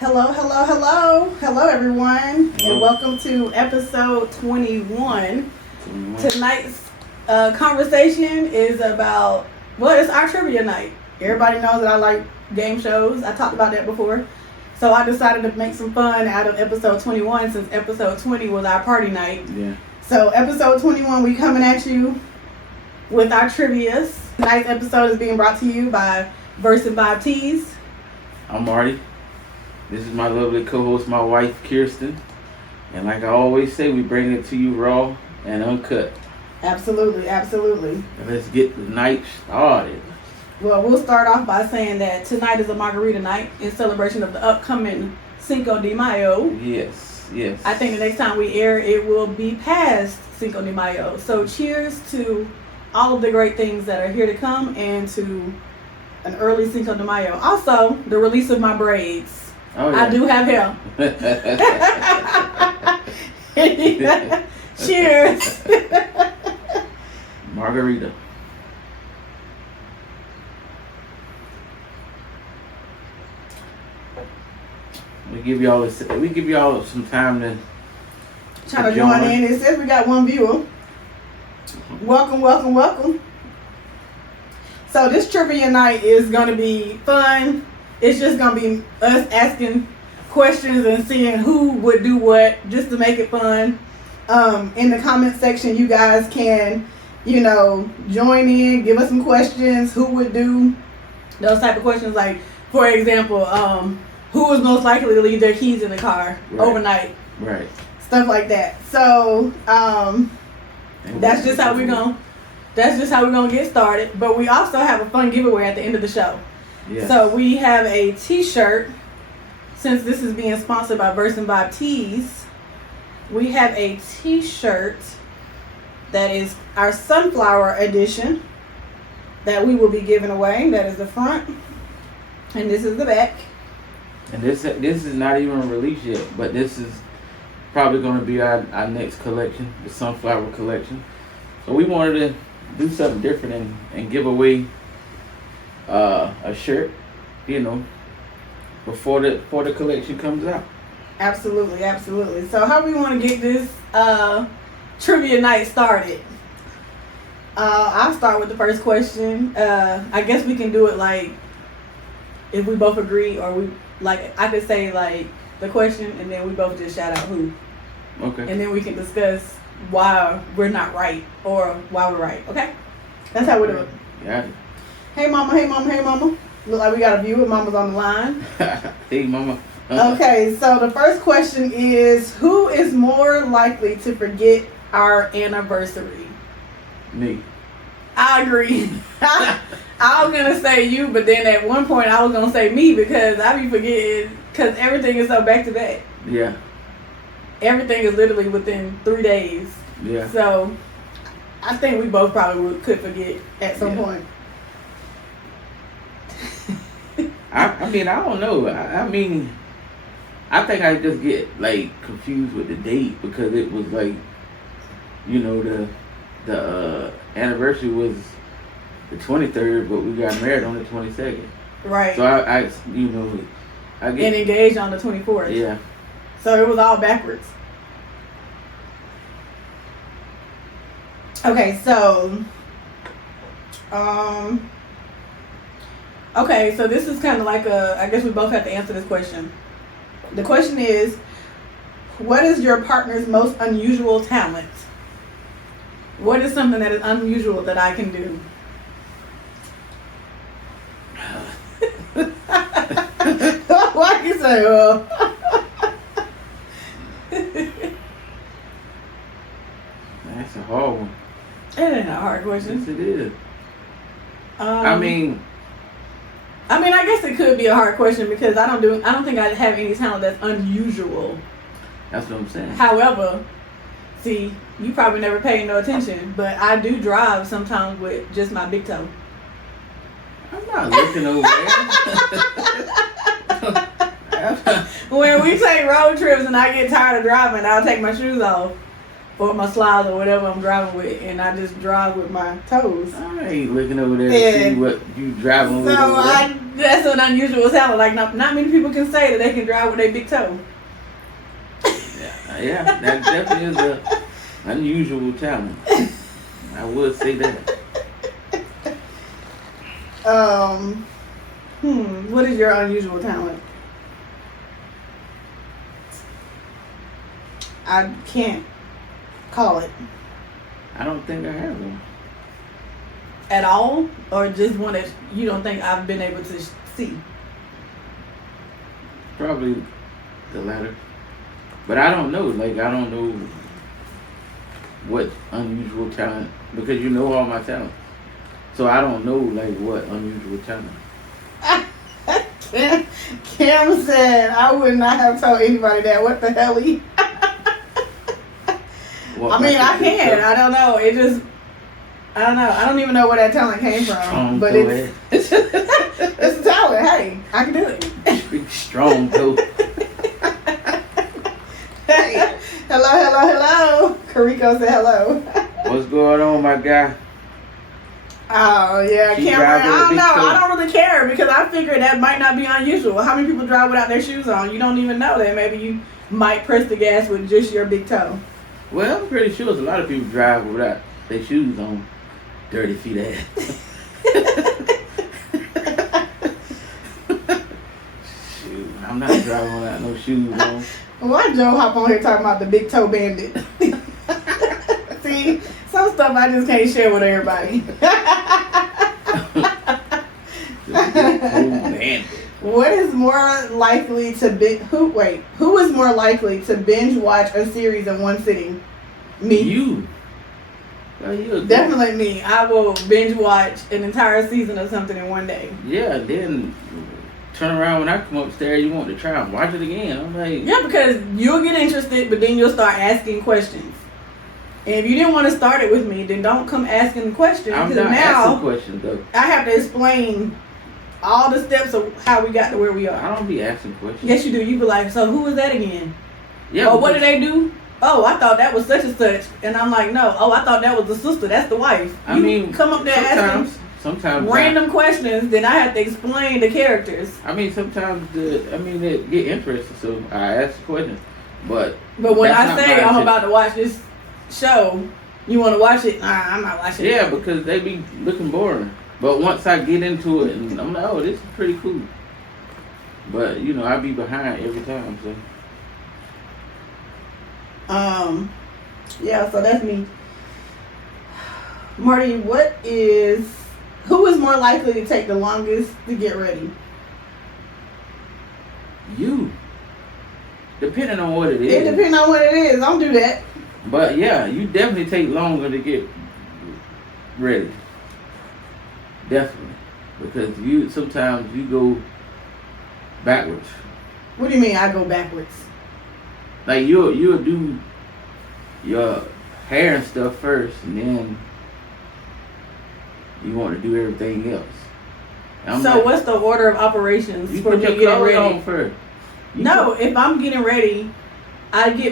Hello, hello, hello. Hello, everyone, Hello. and welcome to episode 21. 21. Tonight's conversation is about, well, it's our trivia night. Everybody knows that I like game shows. I talked about that before. So I decided to make some fun out of episode 21 since episode 20 was our party night. Yeah. So episode 21, we coming at you with our trivias. Tonight's episode is being brought to you by Verse and Vibe Tees. I'm Marty. This is my lovely co-host, my wife, Kirsten. And like I always say, we bring it to you raw and uncut. Absolutely, absolutely. And let's get the night started. Well, we'll start off by saying that tonight is a margarita night in celebration of the upcoming Cinco de Mayo. Yes, yes. I think the next time we air, it will be past Cinco de Mayo. So cheers to all of the great things that are here to come and to an early Cinco de Mayo. Also, the release of my braids. Oh, yeah. I do have hair. Cheers. Margarita. We give y'all some time to Trying to join in. It says we got one viewer. Welcome, welcome, welcome. So this trivia night is going to be fun. It's just going to be us asking questions and seeing who would do what, just to make it fun. In the comment section, you guys can, join in, give us some questions. Who would do those type of questions? Like, for example, who is most likely to leave their keys in the car overnight? Right. Stuff like that. So that's just how we're gonna get started. But we also have a fun giveaway at the end of the show. Yes. So we have a t-shirt. Since this is being sponsored by Verse and Vibe Tees, we have a t-shirt that is our sunflower edition that we will be giving away. That is the front, and this is the back. And this is not even released yet, but this is probably going to be our next collection, the sunflower collection. So we wanted to do something different and give away a shirt, before the collection comes out. Absolutely, absolutely. So how we want to get this trivia night started? I'll start with the first question. I guess we can do it like if we both agree, or I could say like the question and then we both just shout out who. Okay. And then we can discuss why we're not right or why we're right. Okay? That's how we do it. Yeah. Hey mama, hey mama, hey mama. Look like we got a viewer. Mama's on the line. Hey mama. Okay, so the first question is, who is more likely to forget our anniversary? Me. I agree. I was gonna say you, but then at one point I was gonna say me because I be forgetting because everything is so back to back. Yeah. Everything is literally within 3 days. Yeah. So I think we both probably could forget at some point. I mean, I don't know. I mean, I think I just get like confused with the date because it was like, the anniversary was the 23rd, but we got married on the 22nd. Right. So I get and engaged on the 24th. Yeah. So it was all backwards. Okay, so okay, so this is kind of like I guess we both have to answer this question. The question is, what is your partner's most unusual talent? What is something that is unusual that I can do? Why you say, well? That's a hard one. It ain't a hard question. Yes, it is. I mean, I guess it could be a hard question because I don't think I have any talent that's unusual. That's what I'm saying. However, see, you probably never paid no attention, but I do drive sometimes with just my big toe. I'm not looking over there. When we take road trips and I get tired of driving, I'll take my shoes off or my slides or whatever I'm driving with, and I just drive with my toes. I ain't looking over there to see what you driving with. So that's an unusual talent. Like not many people can say that they can drive with their big toe. Yeah, that definitely is a unusual talent. I would say that. What is your unusual talent? I can't call it. I don't think I have one. At all? Or just one that you don't think I've been able to see? Probably the latter. But I don't know. Like, I don't know what unusual talent, because you know all my talents. So I don't know, like, what unusual talent. Cam said, I would not have told anybody that. What the hell? I mean, I can. I don't know. I don't know. I don't even know where that talent came from. But it's a talent. Hey, I can do it. Big strong toe. Hey, hello. Carrico said hello. What's going on, my guy? Oh, yeah. Cameron, I don't know. I don't really care because I figure that might not be unusual. How many people drive without their shoes on? You don't even know that. Maybe you might press the gas with just your big toe. Well, I'm pretty sure there's a lot of people drive without their shoes on. Dirty feet ass. Shoot, I'm not driving without no shoes on. Why Joe hop on here talking about the big toe bandit? See, some stuff I just can't share with everybody. The big toe bandit. What is more likely to who is more likely to binge watch a series in one sitting? Me. You. Well, you Definitely me. I will binge watch an entire season of something in one day. Yeah, then turn around when I come upstairs, you want to try and watch it again. I'm like, yeah, because you'll get interested, but then you'll start asking questions. And if you didn't want to start it with me, then don't come asking questions. I'm not asking questions though. I have to explain all the steps of how we got to where we are. I don't be asking questions. Yes, you do. You be like, so who was that again? Yeah. Oh, what did they do? Oh, I thought that was such and such. And I'm like, no. Oh, I thought that was the sister. That's the wife. You come up there asking sometimes random questions, then I have to explain the characters. I mean, sometimes they get interested, so I ask the question. But when I say I'm about to watch this show, you want to watch it? Nah, I'm not watching it. Yeah, because they be looking boring. But once I get into it, and I'm like, oh, this is pretty cool. But I be behind every time, so. Yeah, so that's me. Marty, who is more likely to take the longest to get ready? You. Depending on what it is. It depends on what it is. Don't do that. But yeah, you definitely take longer to get ready. Definitely. Because sometimes you go backwards. What do you mean I go backwards? Like you'll do your hair and stuff first, and then you want to do everything else. So what's the order of operations for me getting ready? On first. If I'm getting ready, I do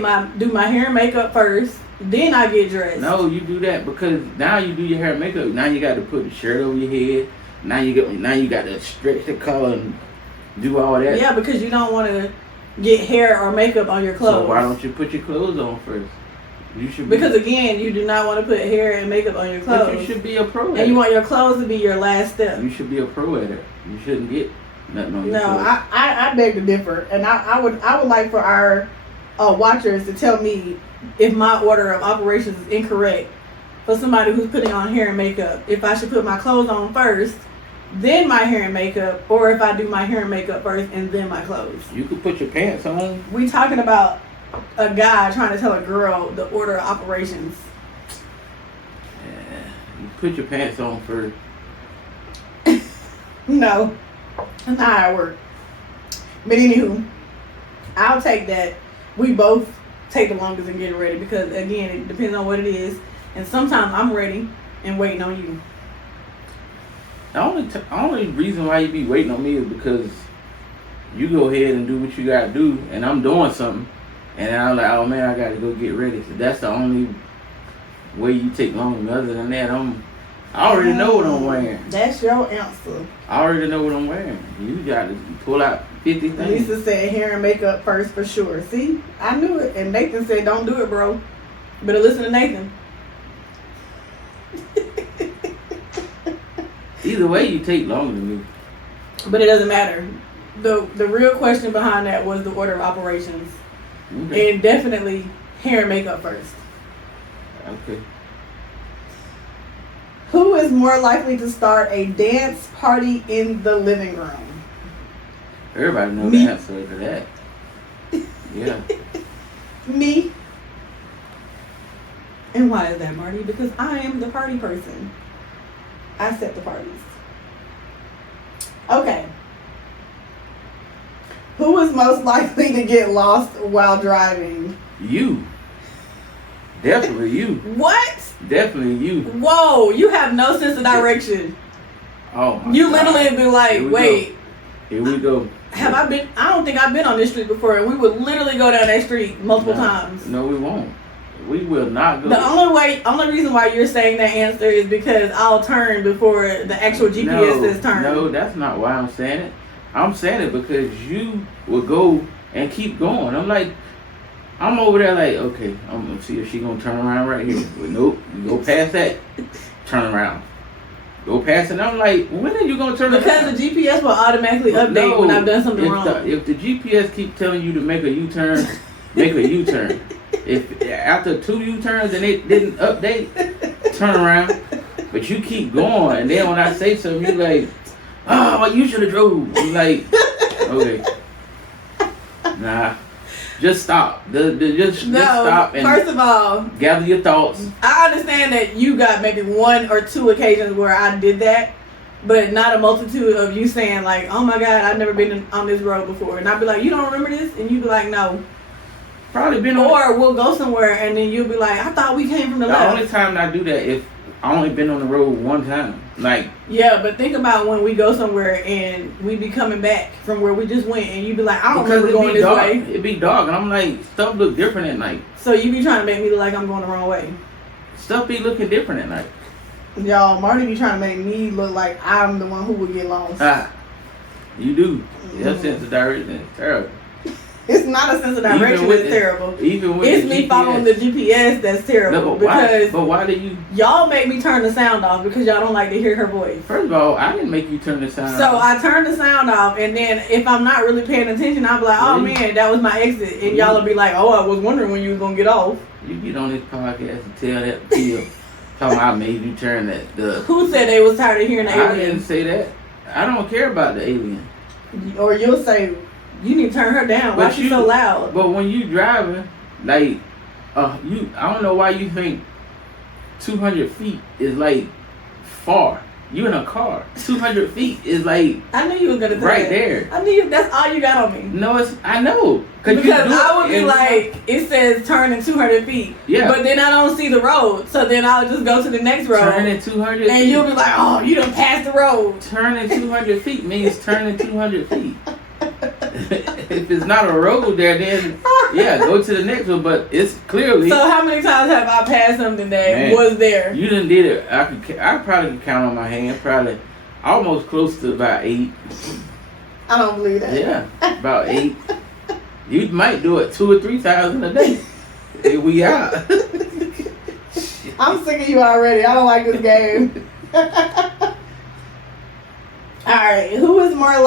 my hair and makeup first, then I get dressed. No, you do that because now you do your hair and makeup. Now you got to put the shirt over your head. Now you got to stretch the color and do all that. Yeah, because you don't want to get hair or makeup on your clothes. So why don't you put your clothes on first? You should because again, you do not want to put hair and makeup on your clothes. But you should be a pro at it. And you want your clothes to be your last step. You should be a pro at it. You shouldn't get nothing on your clothes. No, I beg to differ, and I would like for our watchers to tell me if my order of operations is incorrect. For somebody who's putting on hair and makeup, if I should put my clothes on first, then my hair and makeup, or if I do my hair and makeup first and then my clothes. You could put your pants on. We talking about a guy trying to tell a girl the order of operations. Yeah, you put your pants on first. No, that's not how it works. But anywho, I'll take that. We both take the longest in getting ready because again, it depends on what it is, and sometimes I'm ready and waiting on you. The only reason why you be waiting on me is because you go ahead and do what you gotta do, and I'm doing something, And I was like, oh man, I got to go get ready. So that's the only way you take long. Other than that, I already know what I'm wearing. That's your answer. I already know what I'm wearing. You got to pull out 50 things. Lisa said hair and makeup first for sure. See, I knew it. And Nathan said, don't do it, bro. Better listen to Nathan. Either way, you take longer than me. But it doesn't matter. The real question behind that was the order of operations. Okay. And definitely hair and makeup first. Okay. Who is more likely to start a dance party in the living room? Everybody knows Me. the answer to that. Yeah. Me. And why is that, Marty? Because I am the party person. I set the parties. Okay. Who is most likely to get lost while driving? You. Definitely you. What? Definitely you. Whoa, you have no sense of direction. Oh my You God. literally be like, Here we wait, Here we go. have I been? I don't think I've been on this street before. And we would literally go down that street multiple No. times. No, we won't. We will not go. The only reason why you're saying that answer is because I'll turn before the actual GPS says turn. No, that's not why I'm saying it. I'm saying it because you will go and keep going. I'm like, I'm over there like, okay, I'm gonna see if she gonna turn around right here. But nope, you go past that, turn around. Go past it. And I'm like, when are you gonna turn around? Because the GPS will automatically update when I've done something wrong. If the GPS keep telling you to make a U-turn, make a U-turn. If after 2 U-turns and it didn't update, turn around. But you keep going, and then when I say something, you like, oh, you should have drove. I'm like, okay, nah, just stop. Just stop and first of all, gather your thoughts. I understand that you got maybe 1 or 2 occasions where I did that, but not a multitude of you saying like, oh my God, I've never been on this road before. And I'd be like, you don't remember this? And you'd be like, no. Probably been on. Or we'll go somewhere and then you'll be like, I thought we came from the The left. only time I do that if I only been on the road one time. Like, Yeah, but think about when we go somewhere and we be coming back from where we just went and you be like, I don't remember going this dark. way. It be dark, and I'm like, stuff look different at night. So you be trying to make me look like I'm going the wrong way. Stuff be looking different at night. Y'all, Marty be trying to make me look like I'm the one who would get lost. You do. Your sense of direction is terrible. It's not a sense of direction that's terrible. Even with It's the me GPS. following the GPS that's terrible. No, because but why do you? y'all make me turn the sound off because y'all don't like to hear her voice. First of all, I didn't make you turn the sound So off. I turn the sound off, and then if I'm not really paying attention, I'll be like, oh Really? man, that was my exit. And y'all will be like, oh, I was wondering when you was going to get off. You get on this podcast and tell that deal. Talking about I made you turn that. Who said they was tired of hearing the I alien? didn't say that. I don't care about the alien. Or you'll say, you need to turn her down. Why But she so loud? But when you driving, like, I don't know why you think 200 feet is like far. You in a car. 200 feet is like I knew you was going to say right that. there. I knew you, that's all you got on me. No, I know. Because you do I would it be like, it says turn in 200 feet. Yeah. But then I don't see the road. So then I'll just go to the next road. turning 200 and feet. you'll be like, oh, you done passed the road. Turning 200 feet means turning 200 feet. If it's not a road there, then yeah, go to the next one. But it's clearly. So how many times have I passed something that Man, was there? You done did it. I probably could count on my hand. Probably almost close to about 8. I don't believe that. Yeah, about 8. You might do it 2 or 3 times in a day. Here we are. I'm sick of you already. I don't like this game. Alright, who is more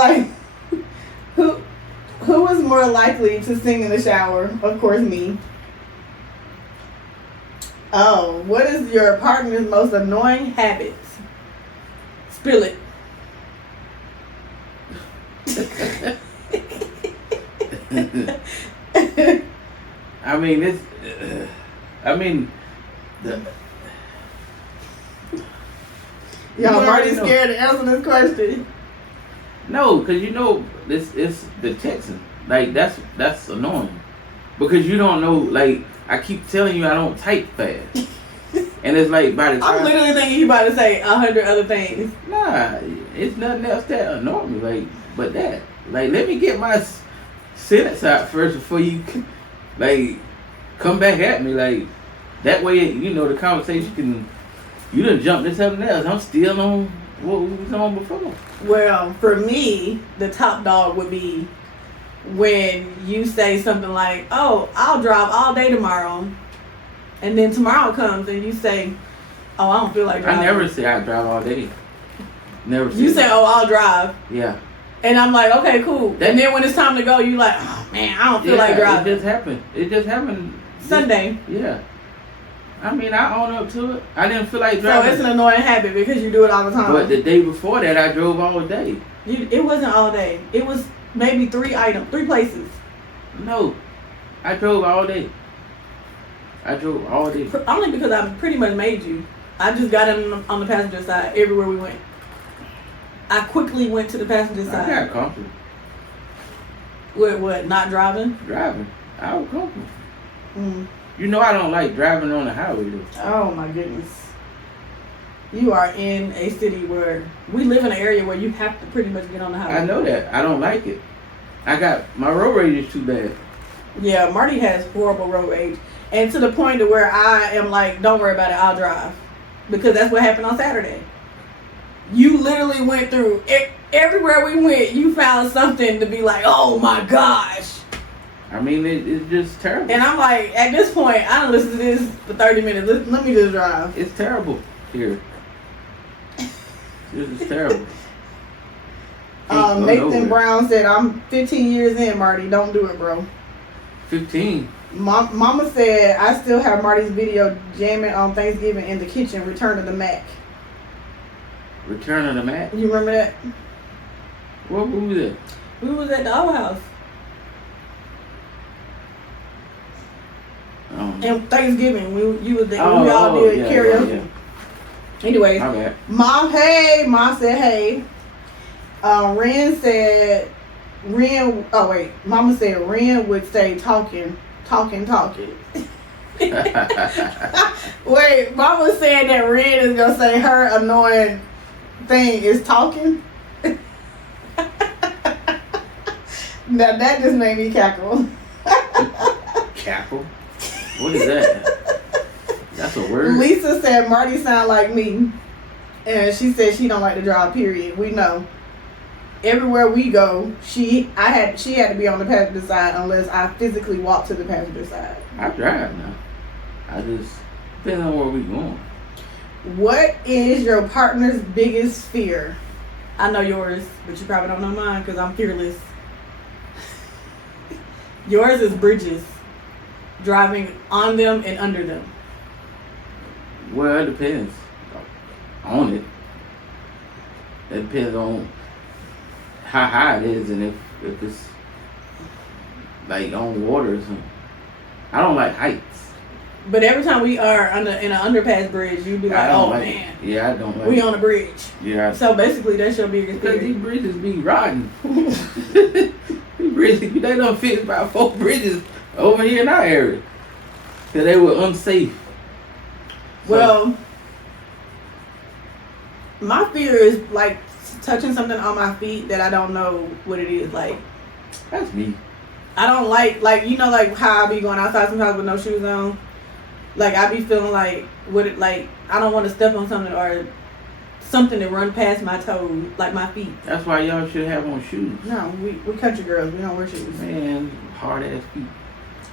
likely to sing in the shower? Of course, me. Oh, what is your partner's most annoying habits? Spill it. I mean, it's. I mean, Y'all, You Marty's already know. scared to answer this question. No, because you know this is the texting. Like that's annoying because you don't know. Like I keep telling you, I don't type fast, and it's like by the time. I'm literally thinking you about to say 100 other things. Nah, it's nothing else that annoys me. Like, but that. Like, let me get my sentence out first before you Like, come back at me. Like, that way, you know, the conversation can, you done jump to something else. I'm still on what we was on before. Well, for me, the top dog would be when you say something like, oh, I'll drive all day tomorrow. And then tomorrow comes and you say, oh, I don't feel like driving. I never say I drive all day. Never say You say, that. oh, I'll drive. Yeah. And I'm like, okay, cool. And then when it's time to go, you like, oh, man, I don't feel like driving. It just happened. It just happened. Sunday. Yeah. I mean, I own up to it. I didn't feel like So driving. it's an annoying habit because you do it all the time. But the day before that, I drove all day. It wasn't all day. It was maybe 3 places. No. I drove all day. I drove all day. Only because I pretty much made you. I just got in on the passenger side everywhere we went. I quickly went to the passenger I side. got comfortable. With what? Not driving? Driving. I was comfortable. Mm. You know I don't like driving on the highway though. Oh my goodness. You are in a city where we live in an area where you have to pretty much get on the highway. I know that. I don't like it. I got my road rage is too bad. Yeah, Marty has horrible road rage. And to the point to where I am like, don't worry about it, I'll drive. Because that's what happened on Saturday. You literally went through everywhere we went, you found something to be like, oh my gosh. I mean, it's just terrible. And I'm like, at this point, I don't listen to this for 30 minutes. Let me just drive. It's terrible here. This is terrible. Nathan Brown said, I'm 15 years in, Marty. Don't do it, bro. 15. Mama said, I still have Marty's video jamming on Thanksgiving in the kitchen, Return of the Mac. Return of the Mac? You remember that? What movie was that? We was at the old house. And Thanksgiving, you was there. We all did karaoke. Yeah. Anyways, My bad. Mom said, hey. Ren said, Mama said Ren would say talking. Wait, Mama said that Ren is gonna say her annoying thing is talking. Now that just made me cackle. Cackle? What is that? That's a word? Lisa said Marty sound like me. And she said she don't like to drive, period. We know. Everywhere we go, she had to be on the passenger side unless I physically walk to the passenger side. I drive now. I just depends on where we going. What is your partner's biggest fear? I know yours, but you probably don't know mine because I'm fearless. Yours is bridges. Driving on them and under them. Well, it depends on it. It depends on how high it is and if it's like on water or something. I don't like heights. But every time we are in an underpass bridge, you'd be like, oh like man. It. Yeah, I don't like we it. On a bridge. Yeah. So basically that's your biggest fear. Because these bridges be rotten. These bridges, they done fixed about 4 bridges over here in our area. Because they were unsafe. Well, my fear is like touching something on my feet that I don't know what it is. Like, that's me. I don't like you know, like how I be going outside sometimes with no shoes on. Like I be feeling like I don't want to step on something or something to run past my toes, like my feet. That's why y'all should have on shoes. No, we country girls. We don't wear shoes. Man, hard ass feet.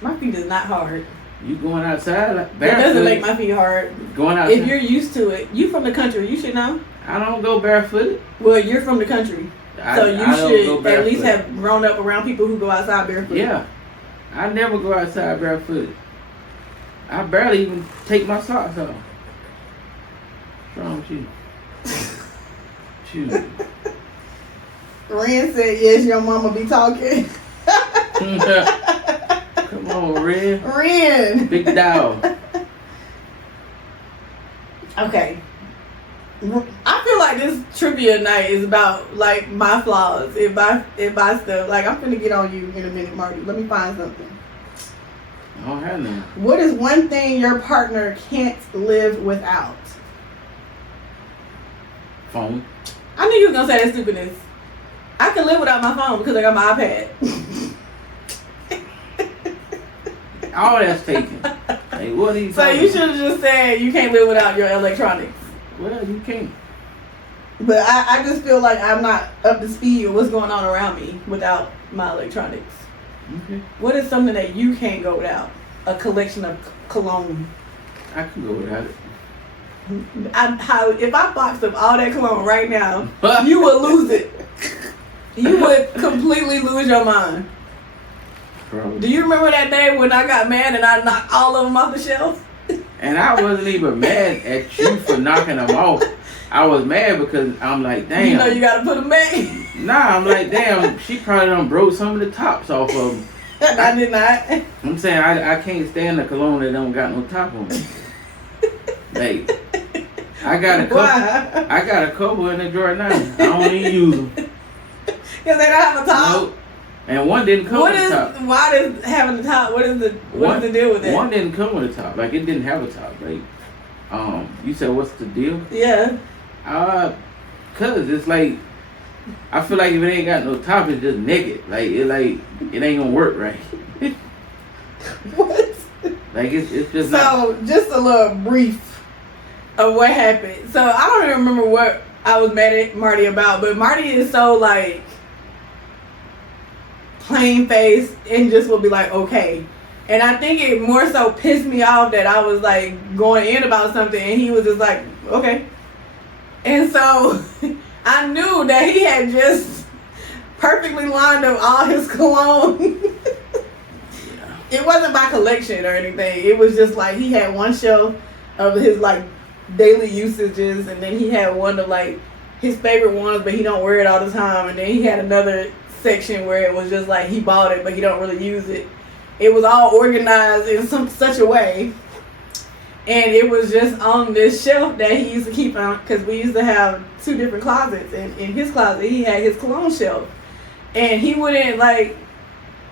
My feet is not hard. You going outside barefoot? That doesn't make my feet hard. Going outside. If you're used to it, you from the country, you should know. I don't go barefooted. Well, you're from the country, so you I don't go should at least barefoot. have grown up around people who go outside barefoot. Yeah, I never go outside barefooted. I barely even take my socks off. What's wrong with you? Shoot. Ren said, yes, your mama be talking. Come on, Red. Ren. Big dog. Okay. I feel like this trivia night is about like my flaws, if I stuff. Like I'm gonna get on you in a minute, Marty. Let me find something. I don't have none. What is one thing your partner can't live without? Phone. I knew you were gonna say that stupidness. I can live without my phone because I got my iPad. All that's taken. Like, what are you So talking you should have just said you can't live without your electronics. Well, you can't. But I just feel like I'm not up to speed with what's going on around me without my electronics. Okay. What is something that you can't go without? A collection of cologne. I can go without it. If I boxed up all that cologne right now, you would lose it. You would completely lose your mind. Probably. Do you remember that day when I got mad and I knocked all of them off the shelf? And I wasn't even mad at you for knocking them off. I was mad because I'm like, damn. You know you gotta put them back. Nah, I'm like, damn, she probably done broke some of the tops off of them. I did not. I'm saying I can't stand the cologne that don't got no top on it. Like, I got a couple. Why? I got a couple in the drawer now. I don't even use them. Because they don't have a top. Nope. And one didn't come with a top. Why does having the top? What is the deal with that? One didn't come with a top. Like, it didn't have a top. Like, you said what's the deal? Yeah. Cause it's like, I feel like if it ain't got no top, it's just naked. Like it ain't gonna work right. What? Like it's just so not. Just a little brief of what happened. So I don't even remember what I was mad at Marty about, but Marty is so like plain faced and just will be like, okay. And I think it more so pissed me off that I was like going in about something and he was just like, okay. And so I knew that he had just perfectly lined up all his cologne. It wasn't by collection or anything. It was just like he had one shelf of his like daily usages, and then he had one of like his favorite ones, but he don't wear it all the time. And then he had another section where it was just like he bought it, but he don't really use it. It was all organized in such a way. And it was just on this shelf that he used to keep on, because we used to have two different closets. And in his closet, he had his cologne shelf. And he wouldn't, like,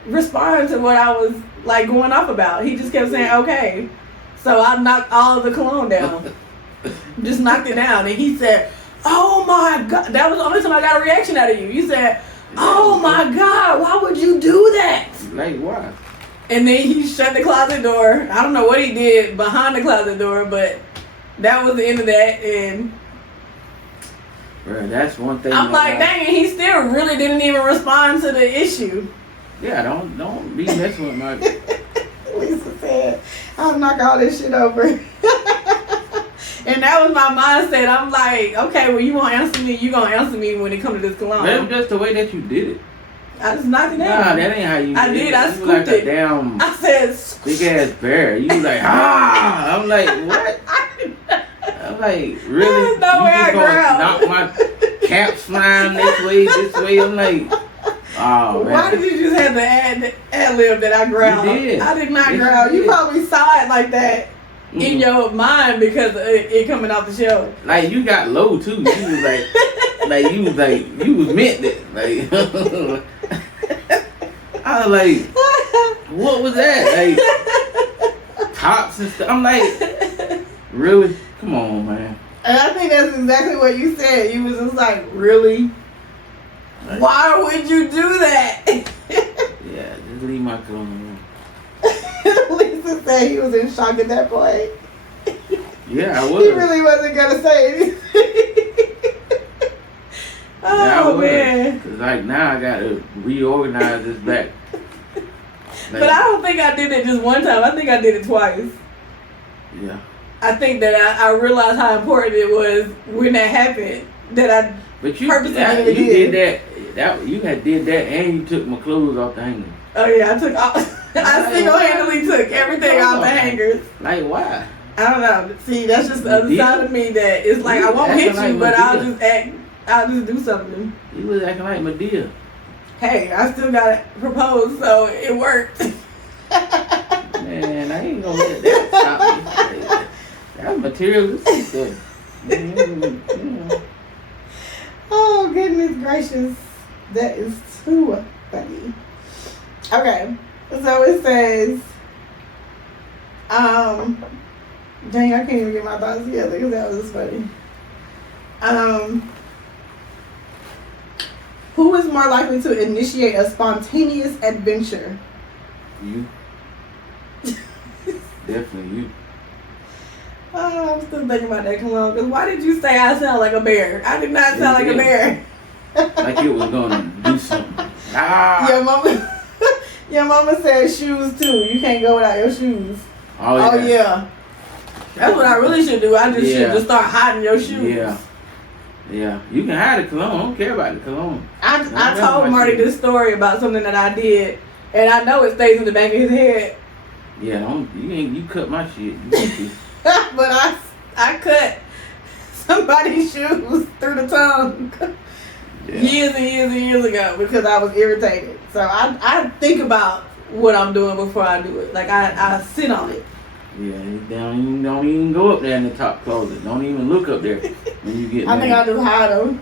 respond to what I was, like, going off about. He just kept saying, okay. So I knocked all of the cologne down. Just knocked it down. And he said, oh, my God. That was the only time I got a reaction out of you. You said, oh, my God, why would you do that? Like, why? And then he shut the closet door. I don't know what he did behind the closet door, but that was the end of that. And bro, that's one thing. I'm like, dang, he still really didn't even respond to the issue. Yeah, don't be messing with my. Lisa said, I'll knock all this shit over. And that was my mindset. I'm like, okay, well, you won't answer me. You gonna answer me when it comes to this cologne. That's just the way that you did it. I just knocked it down. Nah, that ain't how you I did. I you scooped like it. A damn I said, big ass bear. You was like, ah! I'm like, what? I'm like, really? There's no way I you just growled. gonna knock my caps flying this way? I'm like, oh man. Why did you just have to ad lib that I growled? You did. I did not Yes, growl. you You did. probably saw it like that in your mind because of it coming off the shelf. Like you got low too. You was like, you was meant it. Like, I was like, what was that? Like tops and stuff. I'm like, really? Come on, man. And I think that's exactly what you said. You was just like, really? Like, why would you do that? yeah, just leave my cologne alone. Lisa said he was in shock at that point. Yeah, I was. He really wasn't gonna say anything. Yeah, I Oh was. man. Cause like now I gotta reorganize this back. Like, But I don't think I did it just one time. I think I did it twice. Yeah. I think that I realized how important it was when that happened. That I But you purposely you did did that. You had did that, and you took my clothes off the hanger. Oh yeah, I took all. I single-handedly took everything off the hangers. Like why? I don't know. See, that's just the other You side did? of me that it's like You I won't acting hit like you, but I'll Madea. just act. I'll just do something. You was acting like Madea. Hey, I still got proposed, so it worked. Man, I ain't gonna let that stop me. That's materialistic stuff. Mm. Oh goodness gracious, that is too funny. Okay, so it says, dang, I can't even get my thoughts together because that was just funny. Who is more likely to initiate a spontaneous adventure? You. Definitely you. Oh, I'm still thinking about that cologne. Because why did you say I sound like a bear? I did not sound like a bear. Like it was gonna do something. Ah. Your mama said shoes too. You can't go without your shoes. Oh yeah. That's what I really should do. I just should just start hiding your shoes. Yeah. Yeah. You can hide the cologne. I don't care about the cologne. I told Marty this story about something that I did, and I know it stays in the back of his head. Yeah, you cut my shit. But I cut somebody's shoes through the tongue years and years and years ago because I was irritated. So I think about what I'm doing before I do it. Like I sit on it. Yeah, you don't even go up there in the top closet. Don't even look up there when you get I think I do hide them.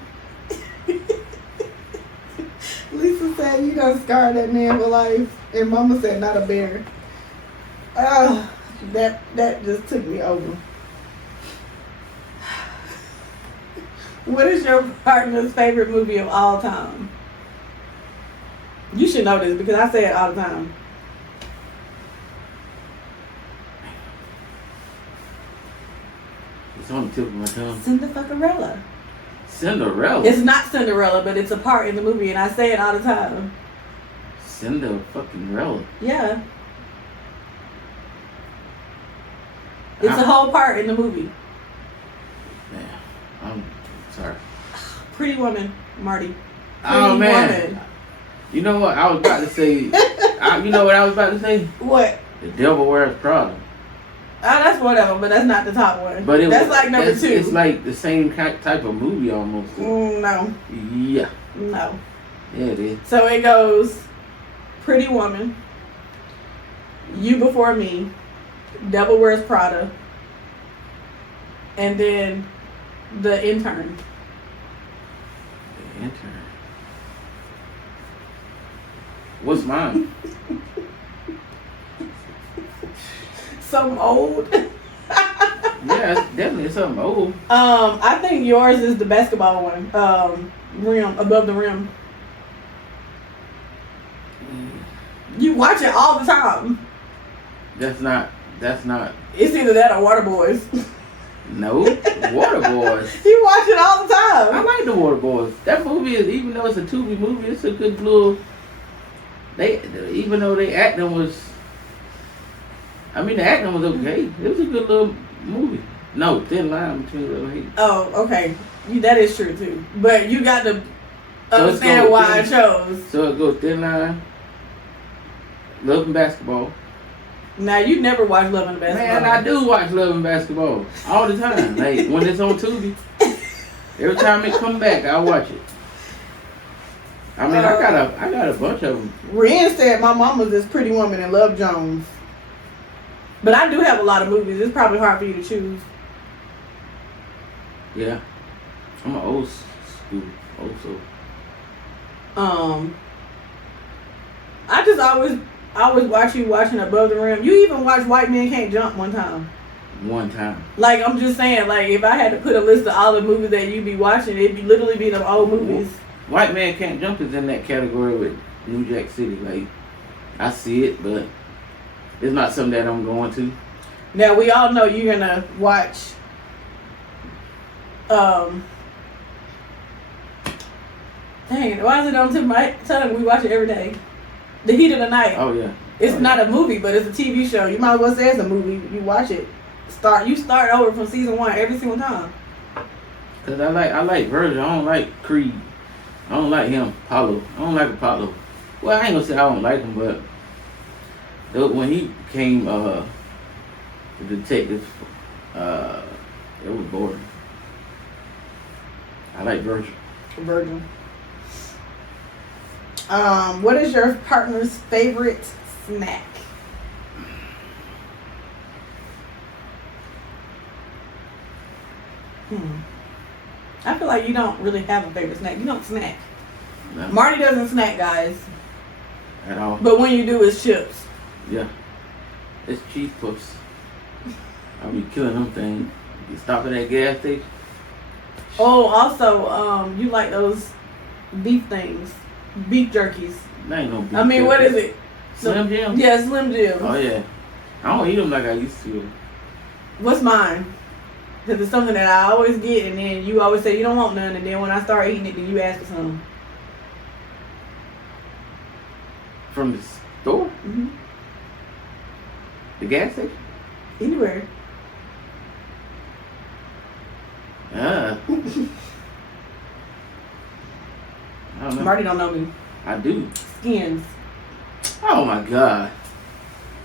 Lisa said you done scarred that man for life. And Mama said not a bear. That just took me over. What is your partner's favorite movie of all time? You should know this because I say it all the time. It's on the tip of my tongue. Cinderella. Cinderella? It's not Cinderella, but it's a part in the movie, and I say it all the time. Cinderella? Yeah. It's a whole part in the movie. Man, I'm sorry. Pretty Woman, Marty. Oh, man. Woman. You know what I was about to say? You know what I was about to say? What? The Devil Wears Prada. That's whatever, but that's not the top one. But that's like number 2. It's like the same type of movie almost. No. Yeah. No. Yeah, it is. So it goes Pretty Woman, You Before Me, Devil Wears Prada, and then The Intern. The Intern. What's mine? Something old. Yeah, it's definitely something old. I think yours is the basketball one. Rim, Above the Rim. You watch it all the time. That's not. It's either that or Water Boys. No, Water Boys. You watch it all the time. I like the Water Boys. That movie is, even though it's a Tubi movie, it's a good little. Even though they acting was. I mean, the acting was okay. It was a good little movie. No, Thin Line Between Love and Hate. Oh, okay. That is true too. But you got to understand why I chose. So it goes Thin Line, Love and Basketball. Now you never watch Love and Basketball. Man, I do watch Love and Basketball all the time. Like when it's on Tubi, every time it come back, I watch it. I mean, I got a bunch of them. Ren said my mama's is Pretty Woman and Love Jones. But I do have a lot of movies. It's probably hard for you to choose. Yeah, I'm an old school also. I just always watch you watching Above the Rim. You even watched White Man Can't Jump one time. One time. Like, I'm just saying, like, if I had to put a list of all the movies that you'd be watching, it'd be literally be the old movies. White Man Can't Jump is in that category with New Jack City. Like, I see it, but it's not something that I'm going to. Now, we all know you're going to watch dang, why is it on tip of my tongue? We watch it every day. The Heat of the Night. Oh, yeah. It's not a movie, but it's a TV show. You might as well say it's a movie. You watch it. You start over from season 1 every single time. Cause I like Virgil. I don't like Creed. I don't like him. Apollo. I don't like Apollo. Well, I ain't gonna say I don't like him, but when he became the detective, it was boring. I like Virgil. Virgil. What is your partner's favorite snack? I feel like you don't really have a favorite snack. You don't snack. No. Marty doesn't snack, guys. At all. But when you do, it's chips. Yeah. It's cheese puffs. I be killing them things. You stop at that gas station. Oh, also, you like those beef things. Beef jerkies. That ain't no beef I mean, jerky. what is it? Slim Jim? Yeah, Slim Jim. Oh, yeah. I don't eat them like I used to. What's mine? Because it's something that I always get, and then you always say you don't want none, and then when I start eating it, then you ask for some. From the store? Mm-hmm. The gas station? Anywhere. I don't know. Marty don't know me. I do. Skins. Oh my God.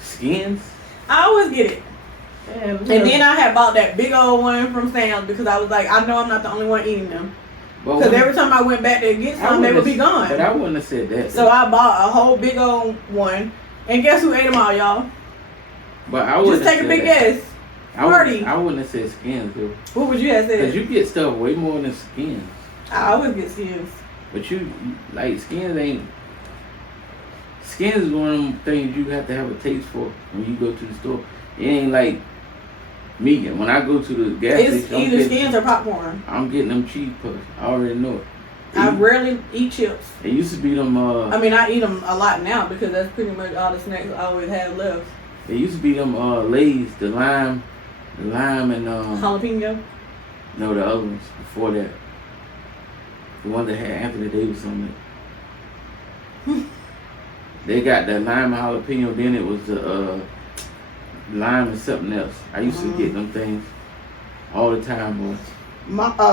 Skins? I always get it. Yeah, And then I had bought that big old one from Sam's because I was like, I know I'm not the only one eating them. Because every time I went back there to get some, they would be gone. But I wouldn't have said that. So I bought a whole big old one. And guess who ate them all, y'all? But I wouldn't Just take a big guess. Marty. I wouldn't have said skins though. What would you have said? Because you get stuff way more than skins. I always get skins. But you like skins ain't. Skins is one of them things you have to have a taste for when you go to the store. It ain't like meat. When I go to the gas It's station, either skins or popcorn. I'm getting them cheese puffs. I already know it. I rarely eat chips. It used to be them. I mean, I eat them a lot now because that's pretty much all the snacks I always have left. It used to be them Lay's, the lime and Jalapeno. no, the other ones before that. The one that had Anthony Davis on it. They got the lime and jalapeno. Then it was the lime and something else. I used to get them things all the time, boy.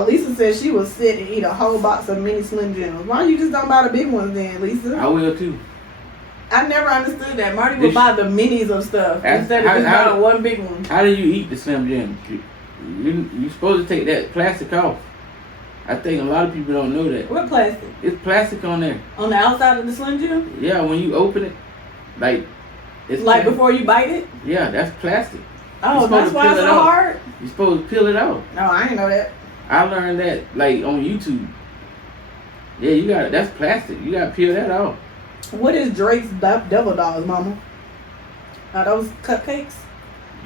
Lisa said she was sit and eat a whole box of mini Slim Jims. Why you just don't buy the big ones then, Lisa? I will too. I never understood that. Marty would buy the minis of stuff instead of just buying one big one. How do you eat the Slim Jims? You're supposed to take that plastic off. I think a lot of people don't know that. What plastic? It's plastic on there. On the outside of the Slim Jim? Yeah, when you open it, like it's like before you bite it? Yeah, that's plastic. Oh, that's why it's so hard? You're supposed to peel it off. No, I didn't know that. I learned that like on YouTube. Yeah, you got that's plastic. You gotta peel that off. What is Drake's Devil Dogs, Mama? Are those cupcakes?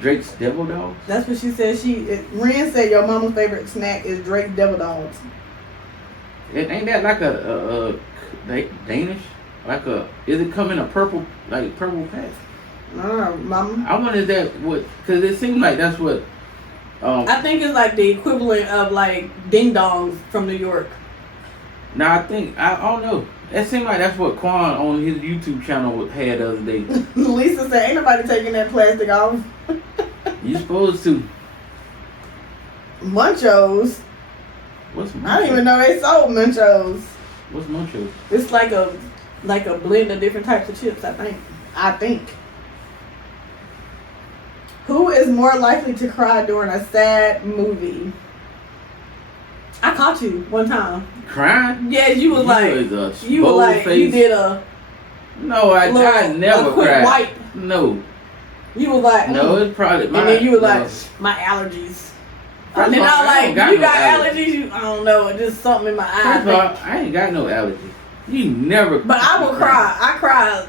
Drake's Devil Dogs? That's what she said. Ren said your mama's favorite snack is Drake's Devil Dogs. Ain't that like a Danish? Like is it come in a purple pack? No, Mama. I wonder if that what, because it seems like that's what. I think it's like the equivalent of like Ding Dongs from New York. Now I don't know. It seemed like that's what Quan on his YouTube channel had the other day. Lisa said, "Ain't nobody taking that plastic off." You supposed to. Munchos. What's Munchos? I didn't even know they sold Munchos. What's Munchos? It's like a blend of different types of chips. I think. Who is more likely to cry during a sad movie? I caught you one time. Crying? Yeah, you was face. you did a. No, I never a quick cried. wipe. No. You was like. No, it's probably and then you were like, my allergies. And then I was like, you got allergies? I don't know, just something in my eye. First of all, I ain't got no allergies. You never. But I will cry. I cried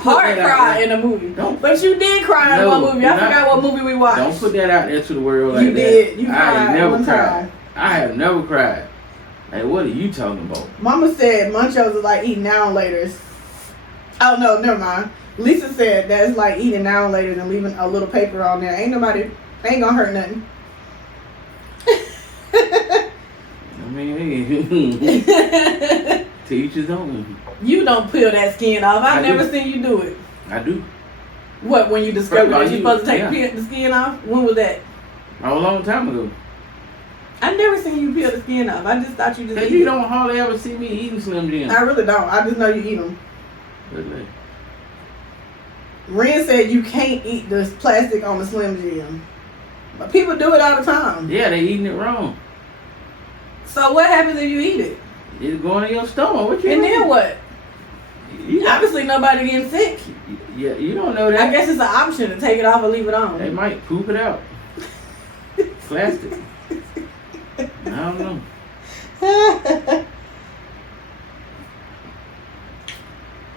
hard cry in a movie. But you did cry in one movie. I forgot what movie we watched. Don't put that out there to the world like that. You did. You cried. I ain't never one cried. time. I have never cried. Like, what are you talking about? Mama said Munchos is like eating now and laters. Oh no, never mind. Lisa said that it's like eating now and laters and leaving a little paper on there. Ain't gonna hurt nothing. I mean, hey. To each his own. You don't peel that skin off. I've never seen you do it. I do. What, when you discovered that you're supposed to take the skin off? When was that? A long time ago. I never seen you peel the skin off. I just thought you just eat You it. don't hardly ever see me eating Slim Jims. I really don't. I just know you eat them. Really? Ren said you can't eat the plastic on the Slim Jim. But people do it all the time. Yeah, they eating it wrong. So what happens if you eat it? It's going in your stomach. What you And mean? then what? Obviously nobody getting sick. Yeah, you don't know that. I guess it's an option to take it off or leave it on. They might poop it out. Plastic. I don't know.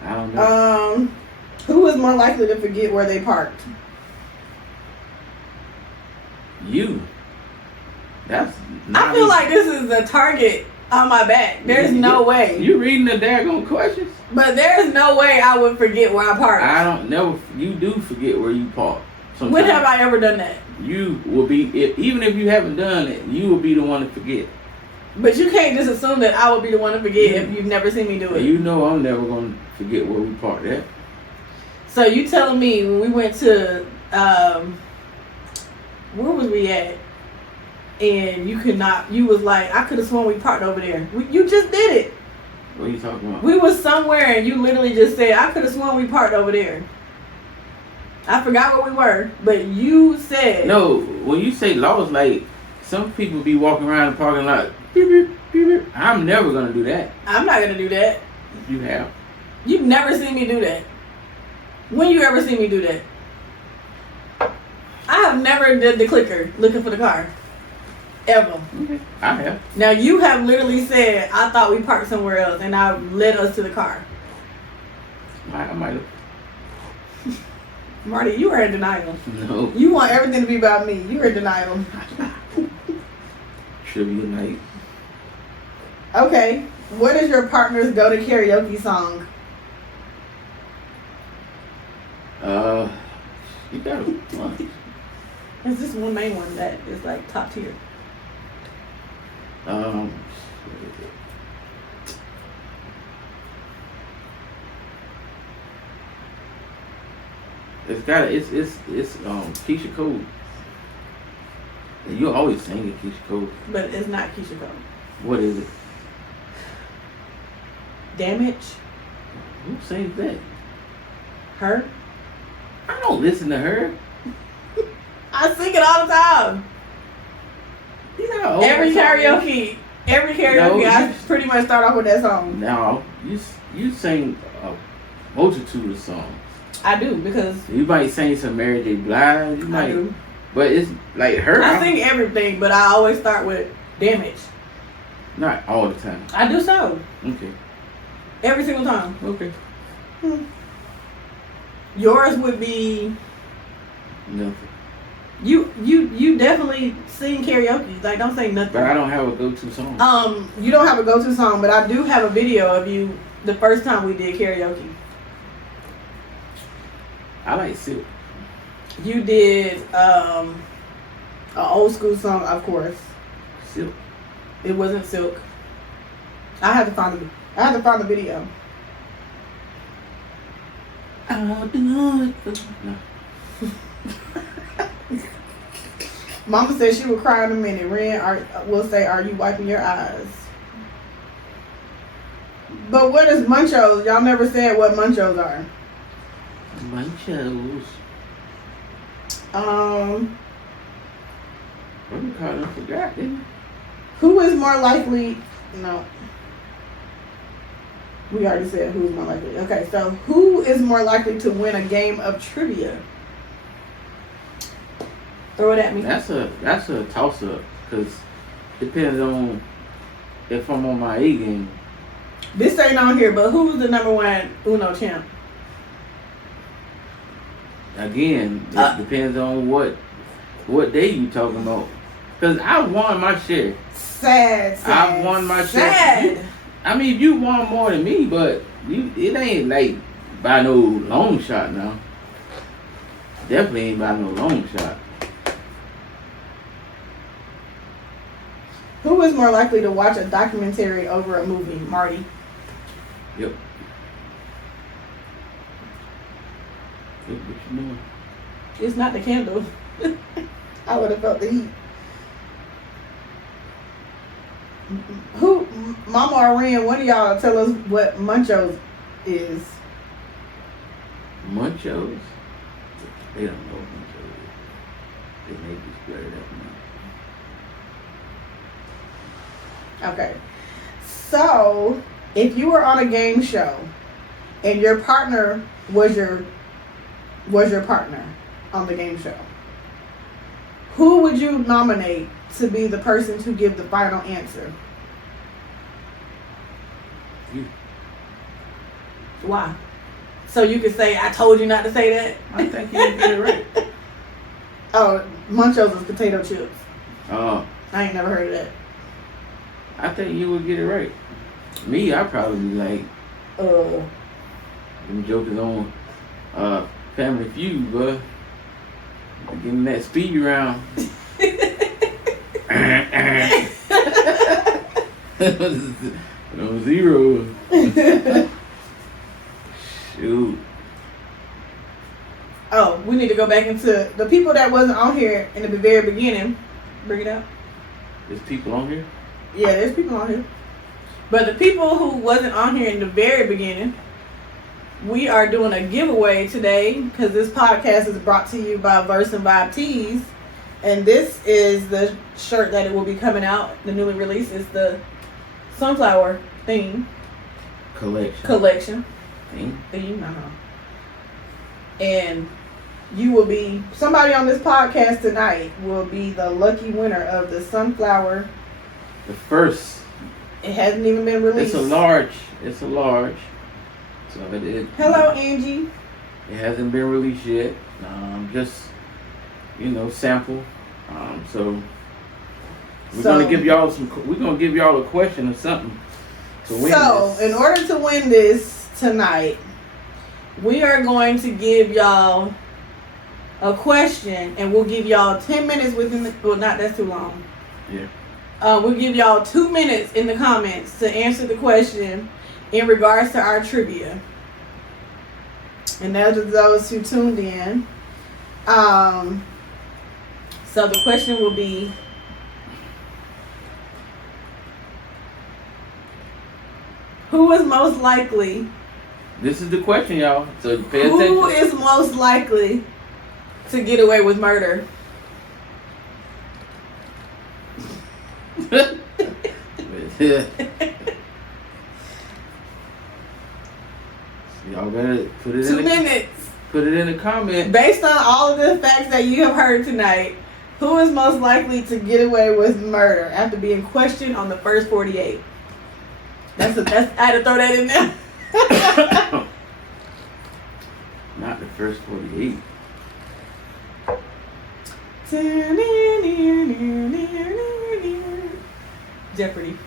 I don't know. Who is more likely to forget where they parked? You. That's. I feel like this is a target on my back. There's no way. You reading the daggone questions? But there's no way I would forget where I parked. I don't never. You do forget where you park. When have I ever done that? You will be, even if you haven't done it, you will be the one to forget. But you can't just assume that I will be the one to forget if you've never seen me do it. You know I'm never going to forget where we parked at. So you telling me when we went to, where was we at? And you was like, I could have sworn we parked over there. You just did it. What are you talking about? We was somewhere and you literally just said, I could have sworn we parked over there. I forgot where we were, but you said. No, when you say lost, like, some people be walking around the parking lot. Beep, beep, beep, beep. I'm never going to do that. I'm not going to do that. You have. You've never seen me do that. When you ever seen me do that? I have never did the clicker looking for the car. Ever. Okay. I have. Now you have literally said, I thought we parked somewhere else and I led us to the car. I might have. Marty, you are in denial. No. You want everything to be about me. You're in denial. Trivia night. Okay. What is your partner's go-to karaoke song? You got one. There's just one main one that is like top tier. It's Keisha Cole. You always sing it, Keisha Cole. But it's not Keisha Cole. What is it? Damage? Who sings that? Her? I don't listen to her. I sing it all the time. You know, Every karaoke, No, I pretty much start off with that song. No, you sing a multitude of songs. I do, because You might sing some Mary J. Blige. You might, I do. but it's like her. I sing everything, but I always start with Damage. Not all the time. I do so. Okay. Every single time. Okay. Yours would be Nothing. you definitely sing karaoke. Like, don't say nothing. But I don't have a go-to song. You don't have a go-to song, but I do have a video of you the first time we did karaoke. I like Silk. You did an old school song, of course. Silk. It wasn't Silk. I have to find the video. I'll do it. No. Mama said she would cry in a minute. Ren will say, "Are you wiping your eyes?" But what is munchos? Y'all never said what munchos are. Munchos. What we call them? Forgot, didn't we? Who is more likely? No. We already said who's more likely. Okay, so who is more likely to win a game of trivia? Throw it at me. That's a toss up because depends on if I'm on my A game. This ain't on here, but who's the number one Uno champ? Again, it depends on what day you talking about. Cause I won my share. Sad. I won my share. Sad. I mean, you won more than me, but it ain't like by no long shot now. Definitely ain't by no long shot. Who is more likely to watch a documentary over a movie? Marty. Yep. What you doing? It's not the candle. I would have felt the heat. Who, Mama or Ren, one of y'all tell us what munchos is. Munchos? They don't know what munchos is. They may be squared up now. Okay. So, if you were on a game show and your partner was your partner on the game show, who would you nominate to be the person to give the final answer? You. Why? So you could say, I told you not to say that? I think you did get it right. Oh, munchos is potato chips. I I ain't never heard of that. I think you would get it right. Me, I probably be like, them jokers on Family Feud, but Getting that speed round. No zero. Shoot. Oh, we need to go back into the people that wasn't on here in the very beginning. Bring it up. There's people on here? Yeah, there's people on here. But the people who wasn't on here in the very beginning, we are doing a giveaway today because this podcast is brought to you by Verse and Vibe Tees. And this is the shirt that it will be coming out. The newly released is the sunflower theme. Collection. Theme. And you will be, somebody on this podcast tonight will be the lucky winner of the sunflower. The first. It hasn't even been released. It's a large. So it Hello, Angie. It hasn't been released yet. Just, sample. So we're gonna give y'all a question or something to win. So in order to win this tonight, we are going to give y'all a question, and we'll give y'all 10 minutes within the. Well, not that's too long. Yeah. We'll give y'all 2 minutes in the comments to answer the question in regards to our trivia. And that is those who tuned in. So the question will be, who is most likely? This is the question, y'all. So pay attention. Who is most likely to get away with murder? Y'all better put it 2 minutes. Put it in the comment. Based on all of the facts that you have heard tonight, who is most likely to get away with murder after being questioned on the first 48? I had to throw that in there. Not the first 48. Jeopardy.